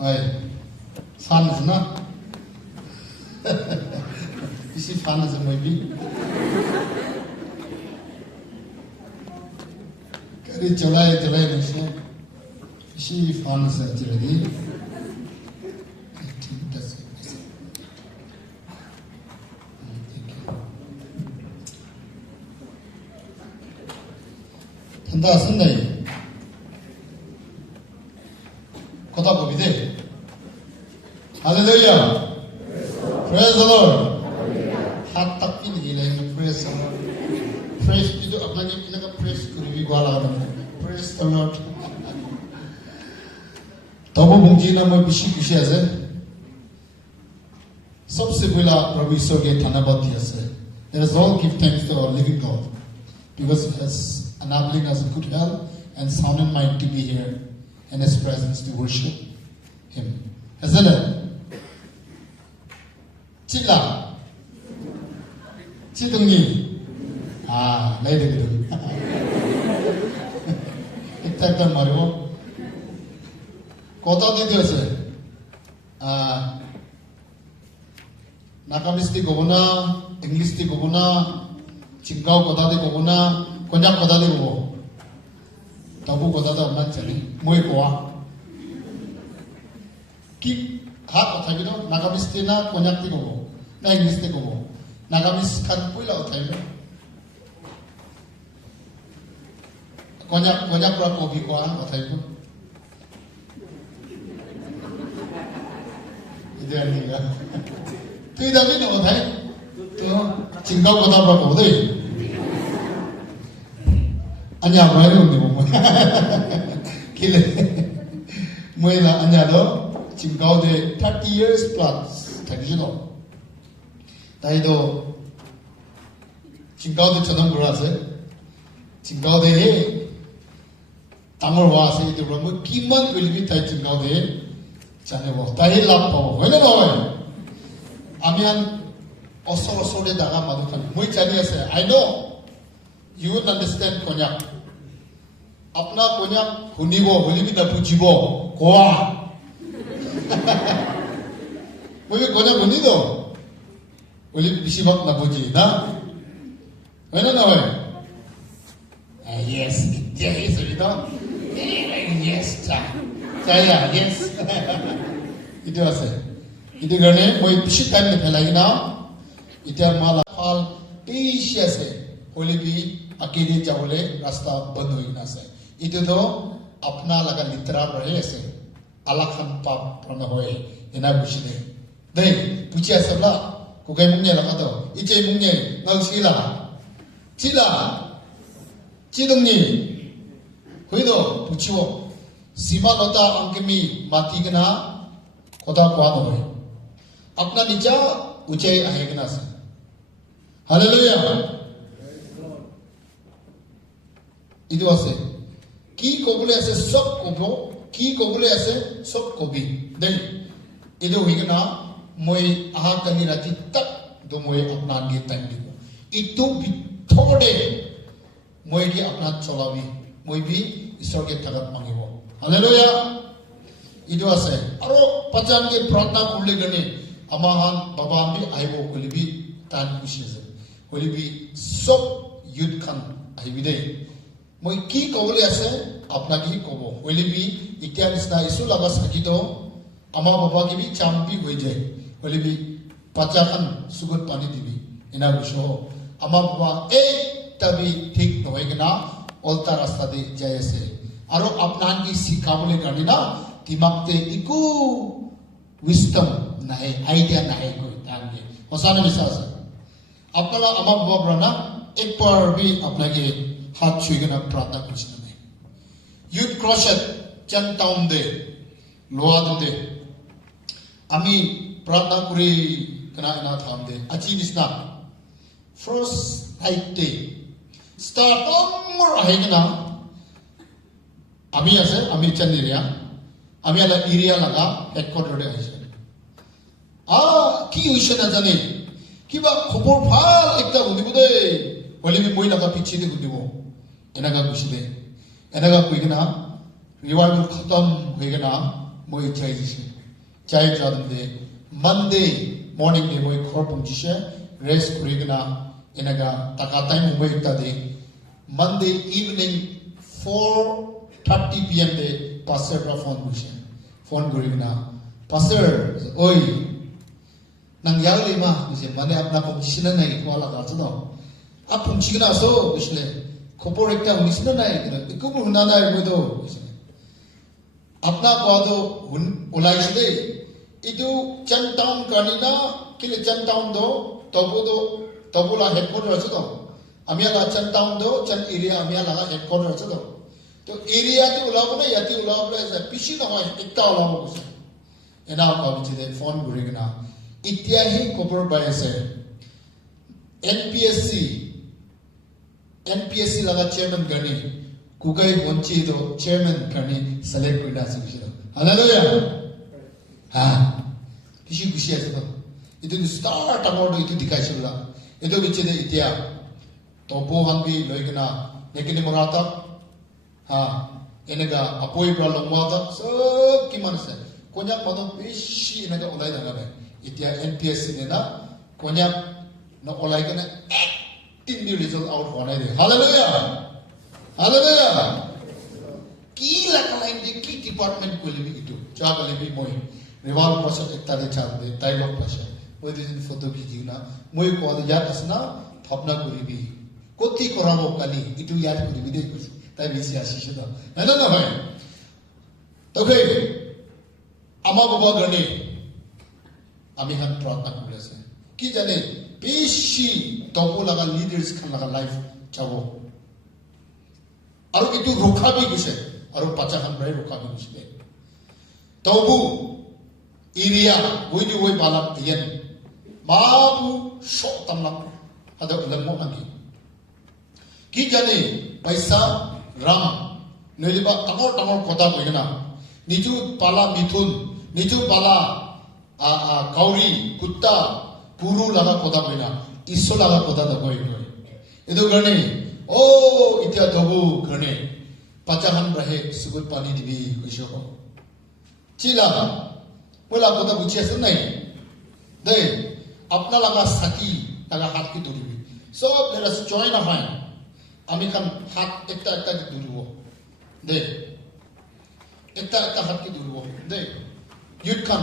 Oi, fun is not. You see, fun is a movie. Kari July, Nisha. She fun is actually. Tanda Sunday. Kota Bobide. Hallelujah. Praise the Lord. Hat takin hilang praise the Lord. Praise itu apa lagi kita praise kuribi gua praise the Lord. Tahu mungkin nama bisi aja. सबसे पहला प्रभु ईश्वर के धन्यवाद दिया है. Let us all give thanks to our living God because He has enabling us good health and sound and mind to be here in His presence to worship Him. Isn't it? Chila. Chidungi. Lady Guru. Ikta Mario. Kota di Dios. Nakamisti gobuna, English gobuna, Chingao kota di gobuna, Konyak kota di gobo. Tabu kota da amna chali, moi koa. Ki hat othai bido, Nakamisti na Konyak di gobo, na English di gobo. Nakamis kan puila othai bido. Konyak pra kobi koa othai bido. Ide ani ga. Tu ida bido othai. Tu Chingao kota pra kobo dei. Anya baru ni mo. Kile. Moila anya do Chingao de 30 years plus. Tadi do. Tadi do Chingao de chadam gura se. Chingao de tamor wa se de ram kiman will be tai Chingao de chane bo. Tai lap bo. Hoine bo. Amian osor de daga madu kan. Moi chani ase. I know. You would understand Konyak. Apna Konyak hunibo, holibi na pujibo, koa. Holibi Konyak hunido. Holibi bisibak na puji, na? Wala na wala? Yes, yes, ito. Yes, cha. Chaya, yes. Ito ase. Ito gane, moi bisikan ni phelai na. Ito mala phal peisya se. Holibi अकेले जाओले रास्ता बंद हुई ना से इधर तो अपना लगा लितरा रहे ऐसे अलखन पाप पढ़ना होए इना बुझे दे पूछे सबला को कहीं मुंगे लगा तो इचे मुंगे नलसीला चिला चिदंगी हुई तो पूछो सीमा लोटा अंकमी माती के ना कोता कुआन होए अपना निचा ऊंचे आएगा ना से hallelujah Itu ase. Ki kobule ase sob kobo, ki kobule ase sob kobi. Then, itu hingga moi aha kani rati tak do moi apna ge time di. Itu bithode moi di apna cholawi. Moi bi Ishwar ke tagat mangibo. Hallelujah. Itu ase. Aro pajan ke pratna kurle gane amahan baba ambi aibo kulibi tan kushi ase. Kulibi sob yud kan aibide. Moi ki kobole ase apna ki kobo hoile bi itya nisna isu laga sagido ama baba ki bi champi hoi jay hoile bi pacha khan sugut pani dibi ina bisho ama baba tabi thik noy gna olta rasta de jay ase aro apnan ki sikha bole gani na timakte iku wisdom nahe idea nahe koi tange hosana bisas apna ama baba brana ek par bi apna ke हाथ छुईगे ना प्रार्थना कुछ नहीं युद्ध क्रॉशर चंताउं दे लोआद दे अमी प्रार्थना कुरी कना इना थाम दे अची निस्ना फर्स्ट नाइट डे स्टार्ट अमर आहेगे ना अमी ऐसे अमी चंदिरिया अमी अला एरिया लगा हेडक्वार्टर दे आइसे की उइसे ना जाने कि बा खबर फाल एकटा उदिबो दे बोले भी मोई लगा पीछे दे उदिबो एनागा कुछ दे एनागा कोई ना रिवाइवल खत्म होएगा ना moi chai ji chai jadam de Monday morning de moi khor pung ji rest kurigna enaga taka time moi ta de Monday evening 4:30 p.m. de pastor pra phone kurigna pastor oi nang yauli ma bise mane apna pung ji na nai wala ka chado ap pung ji na so bisle khopor ekta unisna nai ikubur huna nai bodo अपना को उलाइस दे इदु चंटाउन कानिना किले चंटाउन दो तबुला headquarter छ दो अमियाला चंटाउन दो चन area अमियाला headquarter छ दो तो एरिया ते उलाबो ना यति उलाबो एसा पिछि न होय एकता उलाबो छ एना कबिछि दे फोन गुरिगना इत्याहि कोपर बायसे NPSC लगा चेयरमैन गनी कुकाई वंची दो चेयरमैन करने सेलेक्ट करना सीखियो हालेलुया हाँ किसी खुशी ऐसे तो इतो स्टार्ट अबाउट इतो दिखाई चला इतो बिचे दे इतिया तो वो हम भी लोगना लेकिन मराता हाँ इनका अपोई प्रॉब्लम हुआ था सब की मन से कोन्या मतो बेशी इनका उलाई दंगा में इतिया NPSC ने ना कोन्या न उलाई के ना एक्टिव रिजल्ट आउट होने दे hallelujah Hallelujah. Ki lakalain de ki department ko libi itu. Chaga libi moi. Rival pasha ekta de chal de dialogue pasha. Moi de photo ki na. Moi ko ade yat asna thapna ko libi. Koti koramo kali itu yat ko libi de kuch. Tai bisi ashish da. Hai na bhai. To ke ama baba gane ami han pratna kule se. Ki jane beshi topo laga leaders khan laga life chabo. और इतु रोखा भी कुछ है और पचा हम रहे रोखा भी कुछ है तो वो एरिया वही बाला दियन माबू शोक तमला अदब लम्बो हमी की जाने पैसा राम नेलिबा तमोर कोता बगना निजु पाला मिथुन निजु पाला गौरी कुत्ता पुरु लगा कोता बगना ईसो लगा कोता दबोई इधर गने ओ इत्या दबु गने पचाहन रहे सुगुत पानी दिबी कुशो चिला बोला कोता बुचिया सुन नहीं दे अपना लगा साथी लगा हाथ की दूरी भी so let us join our hand American हाथ एकता की दूरी वो दे एकता हाथ की दूरी वो दे युद्ध kan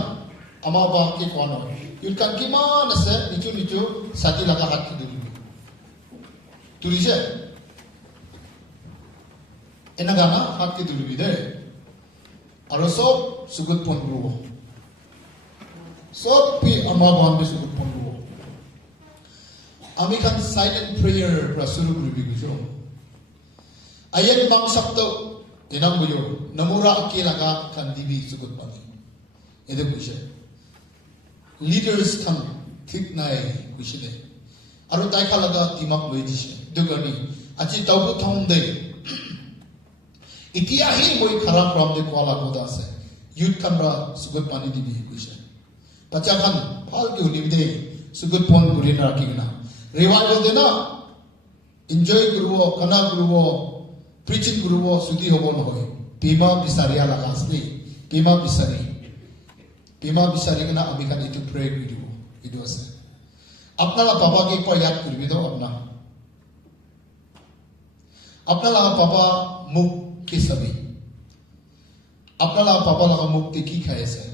अमाबा के कौन हो युद्ध kan की मान से नीचो साथी लगा हाथ की दूरी से एनागाना हाथ की दूरी दे और सब सुगुत पन रुवो सब भी अमाबान में सुगुत पन रुवो अमेरिकन साइलेंट प्रेयर पर शुरू करूँगी कुछ आयन मांग सकते इनाम बुझो नमूरा अकेला का कंदीबी सुगुत पानी ये कुछ लीडर्स कम ठीक नाय कुछ दे और ताइका लगा दिमाग में जिसे दुगनी अच्छी ताऊ थाउं दे इतिया ही मोई खराब राम दे कोला कोदा से युद्ध कमरा सुगत पानी दिबी कुछ बच्चा खान फाल के उन्हीं दे सुगत पौन बुरी ना की ना रिवाइवल देना enjoy करुवो कना करुवो preaching करुवो सुधी होबो न होय पीमा बिसारिया लगास नहीं पीमा बिसारी के ना अभी का इतु प्रे करिवो इदो से अपना ला पापा के पर याद करबी दो अपना ला पापा मुख की सभी अपना ला पापा लगा मुक्ति की खाए से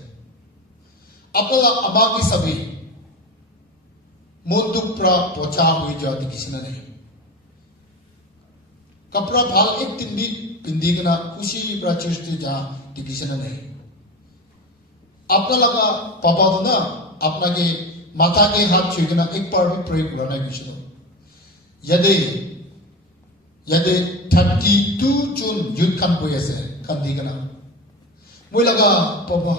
अपना ला अबा की सभी मोदुक प्रा पोचा हुई जाती किसी ने नहीं कपड़ा भाल एक दिन भी पिंदी के ना खुशी प्रा चिश्ती जा किसी ने नहीं अपना लगा पापा तो ना अपना के माता के हाथ छुई के ना एक बार भी प्रे करना किसी ने यदि 32 जून युद्ध kan po yase kan di kana moi laga papa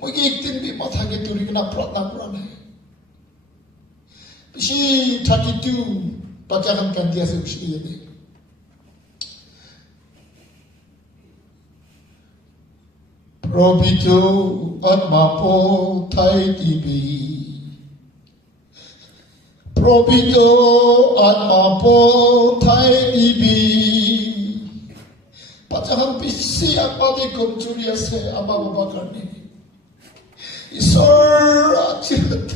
moi ki ek din bhi matha ke turi kana pratna kura nahi bishi 32 pachakan kan dia se bishi ye probito atma po thai tibi Probito atma po thai dibi পাচাহান পিছি আপাদে কমজোৰি আছে আমা বাবা কাৰণে ঈশ্বৰ আশীৰ্বাদ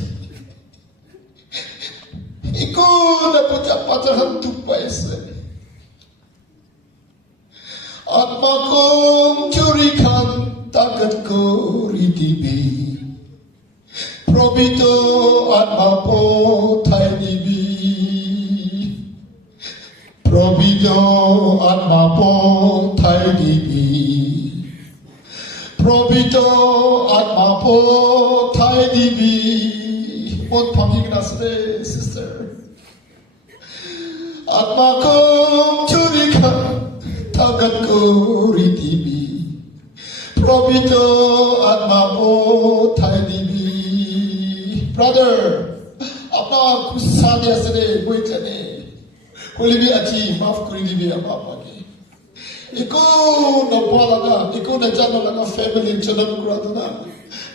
একো নপোজা পাচাহান দুখ পাই আছে আত্মা কমজোৰি খান তাকত কৰি দিবি প্ৰবিত আত্মা পঠাই দিবি প্ৰবিত আত্মা পঠাই দিবি প্ৰবিত আত্মা পঠাই দিবি বহুত ভাঙি আছে সিস্টাৰ আত্মা কমজোৰি খান তাকত কৰি দিবি প্ৰবিত আত্মা পঠাই দিবি ব্ৰাদাৰ আপোনাৰ গুচ্ছা দি আছে দে গৈ জানে কলিবি আজি মাফ কৰি দিবি আমাকে একো নপোৱা লগা একো নাজানো লগা ফেমিলি জনম কৰাটো না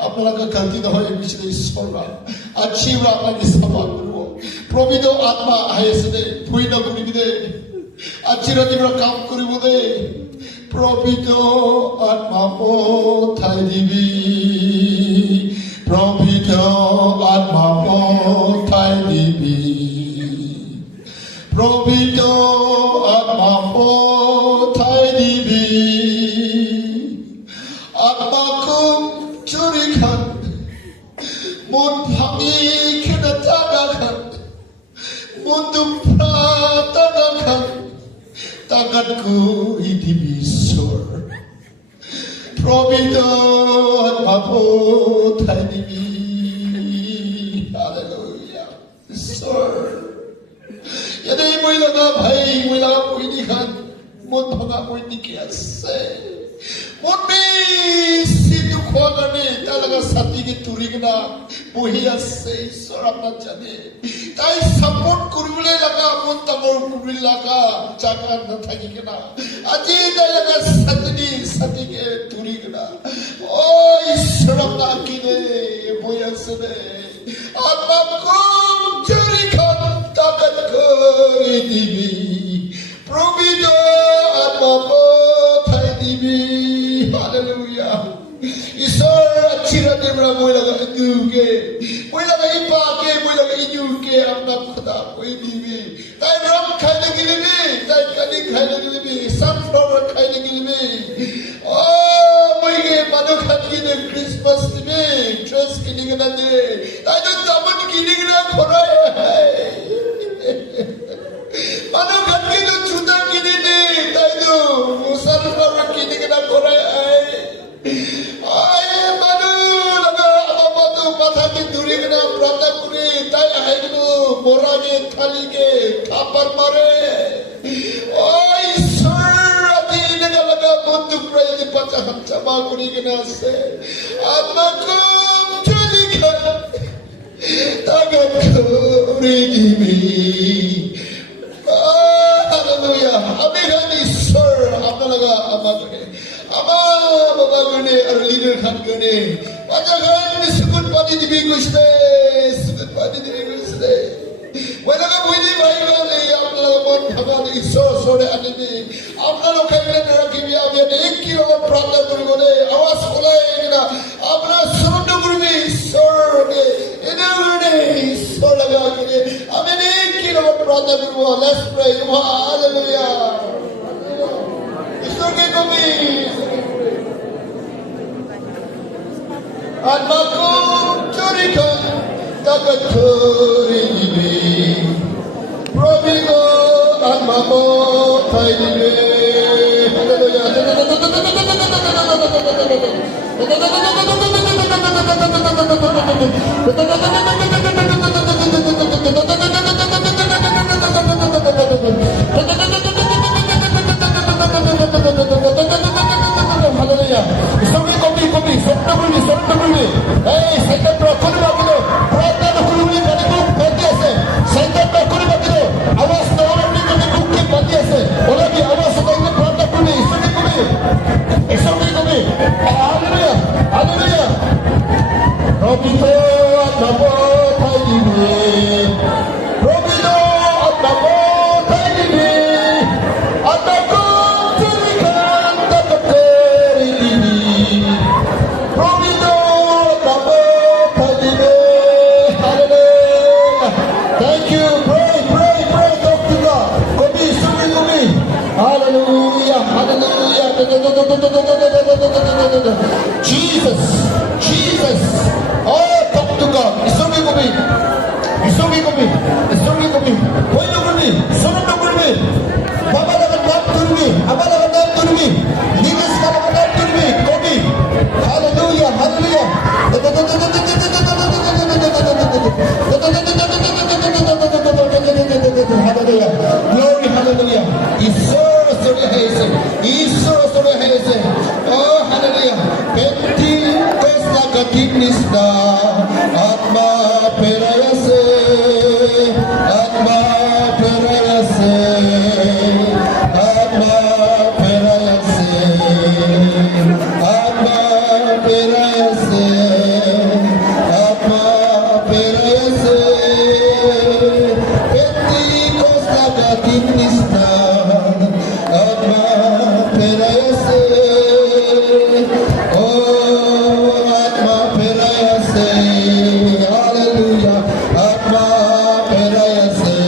আপোনালোকে গলতি নহয় বিচৰি ঈশ্বৰ আজি আপোনালোকে চাবা কৰিব প্ৰবিত আত্মা আহি আছে দে ভুই নকৰিবি দে আজি ৰাতিপুৱা কাম কৰিব দে প্ৰবিত আত্মা পঠাই দিবি প্ৰবিত আত্মা পঠাই দিবি প্ৰবিত আত্মা পঠাই দিবি আত্মা কমজোৰি খান মন ভাঙি খেদা জাগা খান মন দুঃখা খান তাকত কৰি দিবি ঈশ্বৰ প্ৰবিত আত্মা পঠাই দিবি হালেলুয়া ঈশ্বৰ ইয়াতে মই লগা ভাই মই লগা পইনি খান মন ভঙা পইনি কি আছে মন বেছি দুখ হোৱা কাৰণে তাৰ লগা ছাতিকে তুৰি কিনা বহি আছে ঈশ্বৰ আপোনাক জানে তাই ছাপোৰ্ট কৰিবলৈ লগা মন ডাঙৰ কৰিব লগা জাগা নাথাকি কিনা আজি তাই লগা ছাতিকে তুৰি কিনা অ ঈশ্বৰ আপোনাক কিনে বহি আছে দে আত্মা কমজোৰি খান তাকত কৰি দিবি প্ৰবিত আত্মা পঠাই দিবি হালেলুয়া ঈশ্বৰ আশীৰ্বাদে মই লগা ইনুকে মই লগা ইপাকে মই লগা ইনুকে আপোনাক খোদা কৈ দিবি তাই ৰং খাই লাগিলিবি তাই কানি খাই লাগিলিবি ছানফ্লাৱাৰ খাই লাগিলিবি অ মইকে মানুহ খাই কিনে খ্ৰীষ্টমাছ দিবি ড্ৰেছ কিনি কিনে দে তাইতো দামন কিনি কিনে ঘৰাই মানুহ খাটকিনো জোতা কিনি দে তাইতো ছানফ্লাৱাৰ কিনি কিনে ঘৰাই মানুহ লগা আমাৰ মানুহ মাথাকে ধৰি কিনে প্ৰাৰ্থনা কৰি তাই আহি কিনো মৰাকে থালিকে থাপাৰ মাৰে অ ঈশ্বৰ ৰাতি এনেকা লগা বন্ধু প্ৰায় যদি পাঁচা হাত জমা কৰি কিনে আছে আত্মা কমজোৰি খান তাকত কৰি দিবি হালেলুয়া আমি খান ঈশ্বৰ আপোনালোকে আমাক আমাৰ বাবা কাৰণে আৰু লিডাৰ খান কাৰণে পাঁচা খান চকুত পানী দিবি কৈছে চকুত পানী দিবি কৈছে মই লগা বইলি ভাই গালে আপোনালোকে মন ভাঙালে ঈশ্বৰ ওচৰলৈ আনিবি আপোনালোকে নাৰাখিবি আমি একে লগত প্ৰাৰ্থনা কৰিব দেই আৱাজ ওলাই কিনা আপোনাৰ চৰণ কৰিবি ঈশ্বৰকে এনেধৰণে ঈশ্বৰ লগা কিনে আমি একে লগত প্ৰাৰ্থনা কৰিব লেটছ প্ৰে হালেলুয়া ঈশ্বৰকে কবি আত্মা কমজোৰি খান তাকত কৰি দিবি প্ৰবিত আত্মা পঠাই দিবি Jesus, Jesus. Oh, talk to God. Isungi ko mi. Isungi ko mi. Isungi ko mi. Hoy no mi. Sunod no mi. Baba na kanap to mi. Aba na kanap to mi. Linis ka na kanap to mi. Komi. Hallelujah. Hallelujah. Hallelujah. Glory, hallelujah. Iso hese. Oh, hallelujah. Pentecost na katinis na atma perayase. Atma perayase. Atma perayase. Atma perayase. Atma perayase. Pentecost na katinis na atma perayase. Oh, atma perayase. Hallelujah. Atma perayase.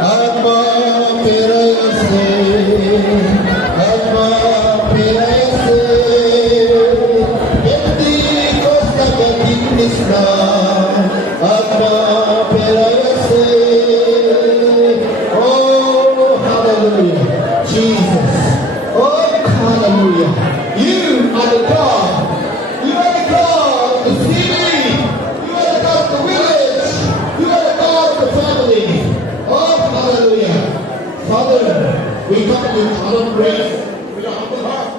Atma perayase. Atma perayase. Pentecost na katinis na atma perayase. Oh, hallelujah. Jesus. Oh, hallelujah. You are the God. You are the God of the city. You are the God of the village. You are the God of the family. Oh, hallelujah. Father, we come with our praise. With our humble heart.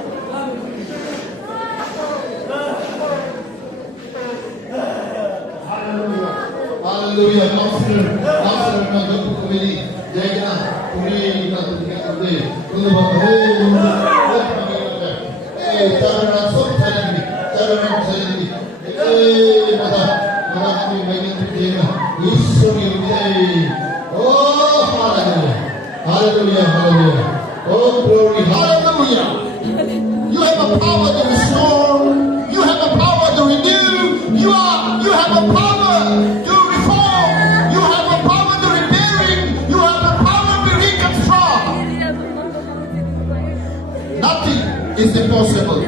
Hallelujah. Counselor, na gapo kami jaya puri na tuloy. Tara sok tayari. Mata kami bagian terjema. Isuri oh, hallelujah. Hallelujah, hallelujah. Oh, glory, hallelujah. You have a power to restore. You have a power to renew. You have a power to reform. You have a power to repairing. You have a power to reconstruct. Nothing is impossible.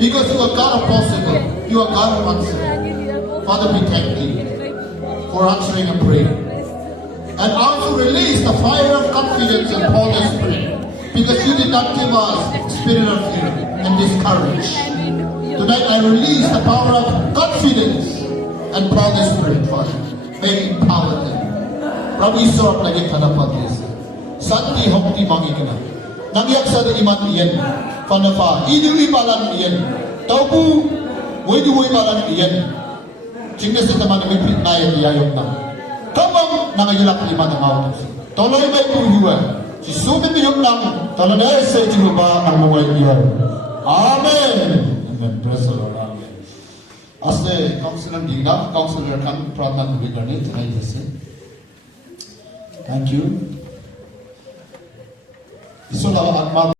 Because you are God of possible. You are God of answer. Father, we thank you for answering a prayer. And also release the fire of confidence in Holy Spirit. Because you did not give us spirit of fear and discourage. Tonight I release the power of confidence and Holy Spirit, Father. May empower them. Prabhu Isor lagi tanapat yes. Santi hokti mangi kena. Nangyak sa iman iyan. Fanafa. Idu ibalan iyan. Taupu. Widu ibalan iyan. Cingga sa taman may pitnaya iyayok na. Kamang nangayulak iman ng autos. Toloy may puyuan. Si Sumi biyok lang. Talonay sa ijinuba ang mga iyan. Amen. Amen. Praise the Lord. Amen. As the counselor Dinga, counselor kan pratna kubigani tonight this. Thank you. Iso lawa at